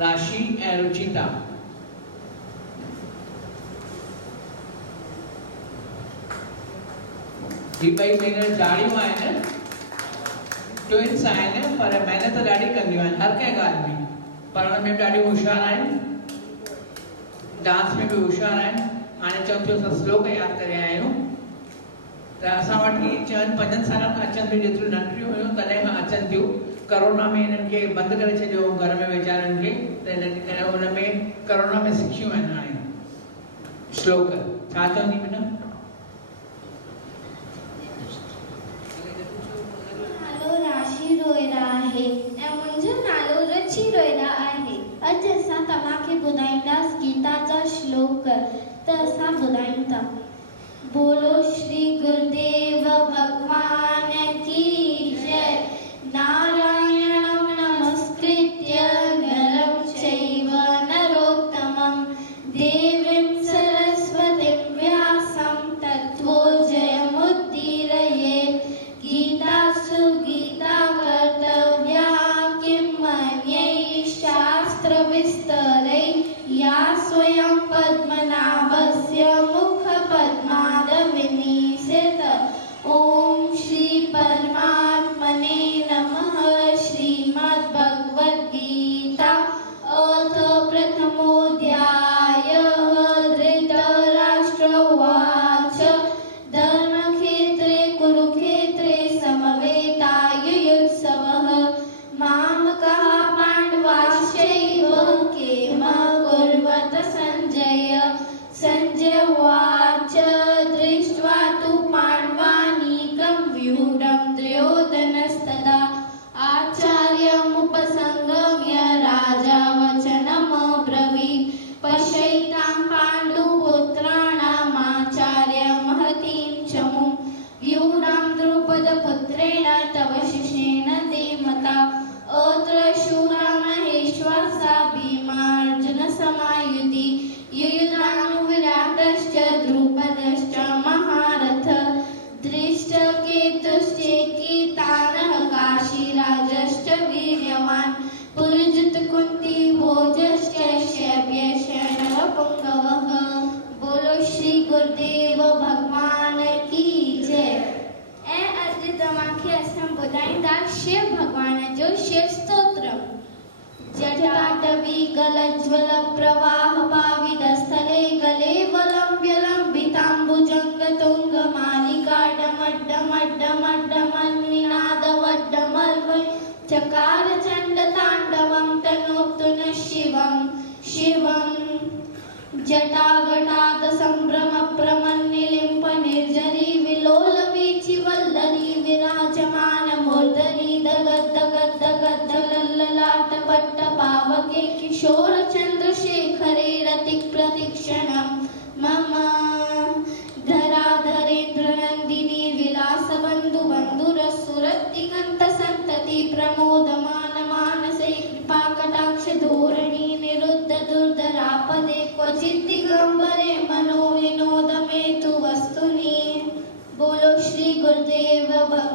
राशि ऐं रुचिता। ही ॿई भेनर जाड़ियूं आहिनि, ट्विन्स आहिनि, पर महिनत ॾाढी कंदियूं आहिनि हर कंहिं ॻाल्हि में। पढ़ण में ॾाढी होशियार आहिनि, डांस में भी होशियार आहिनि। हाणे चवनि थियूं असां श्लोक यादि करे आया आहियूं, त असां वटि 4-5 सालनि खां अचनि थियूं, जेतिरियूं नंढियूं हुयूं तॾहिं खां अचनि थियूं। कोरोना में हिननि खे बंदि करे छॾियो घर में वीचारनि खे, त हिननि हुन में कोरोना में सिखियूं आहिनि हाणे श्लोक। छा चवंदी बेटा? नालो राशि रोहिरा आहे ऐं मुंहिंजो नालो रुचि रोहिरा आहे। अॼु असां तव्हांखे ॿुधाईंदासीं गीता जा श्लोक। त असां ॿुधायूं था। बोलो श्री गुरुदेव भगवान की जय। नारायणं नमस्कृत्य नरं चैव नरोत्तमं देवीं सरस्वतीं व्यासं ततो जयमुदीरयेत्। गीतासु गीता कर्तव्या किं मन्यैः शास्त्रविस्तरैः या स्वयं पद्मनाभस्य मुखपद्माद् विनिसृत। ॐ श्री परमात्मने नमः। श्रीमद्भगवद्गीता अथ प्रथमोऽध्यायः। धृतराष्ट्र उवाच धर्मक्षेत्रे कुरुक्षेत्रे समवेतायुयुत्सवः। मामकः पाण्डवाश्चैव किम कुर्वत सञ्जय। सञ्जय उवाच दृष्ट्वा तु पाण्डवानीकं व्यूढं दुर्योधनस्तदा आचार्यमुपसंगम्य राजा वचनमब्रवीत्। पश्यैतां पाण्डुपुत्राणामाचार्यं महतीं चमुं व्यूढां द्रुपदपुत्रेण तव शिशेन धीमता। अत्र शूरा महेश्वासा भीमार्जुनसमायुधि। युयुधानुविराटश्च द्रुपदश्च महारथ। धृष्टकेतुश्चेकितानः काशीराजश्च वीर्यवान्। पुरुजित कुन्ती भोजश्च शैब्यशैनवपुङ्गवः। बोलो श्री गुरुदेव भगवान की जय। ऐं अॼु तव्हांखे असां ॿुधाईंदा शिव भगवान जो शिव स्तोत्र। जटाटवी गलज्ज्वल प्रवाह पावितस्थले गले वलम्ब्य लम्बिताम्बुजङ्ग तुङ्ग मालिका डमड्डमड्डमड्डमन्निनादवड्डमल्वै चकार चण्डताण्डवं तनोतु नः शिवं शिवं। जटाघटात सम्भ्रम प्रमन्निलिम्प निर्जरी विलोल वीचि वल्लरी विराजमान मूर्धनि दगद्दगद्दगद्द लल्ललाट पट्ट पावके किशोर चन्द्रशेखरे रतिः प्रतीक्षणं मम। धराधरेन्द्र नन्दिनी विलास बन्धु बन्धुरसुरदिगन्त सन्तति प्रमोदमान मानसे कृपा कटाक्ष धोरणी निरुद्ध दुर्धरापदे क्वचित् दिगम्बरे मनो विनोद मे तु वस्तुनि। बोलो श्री गुरुदेव भगवान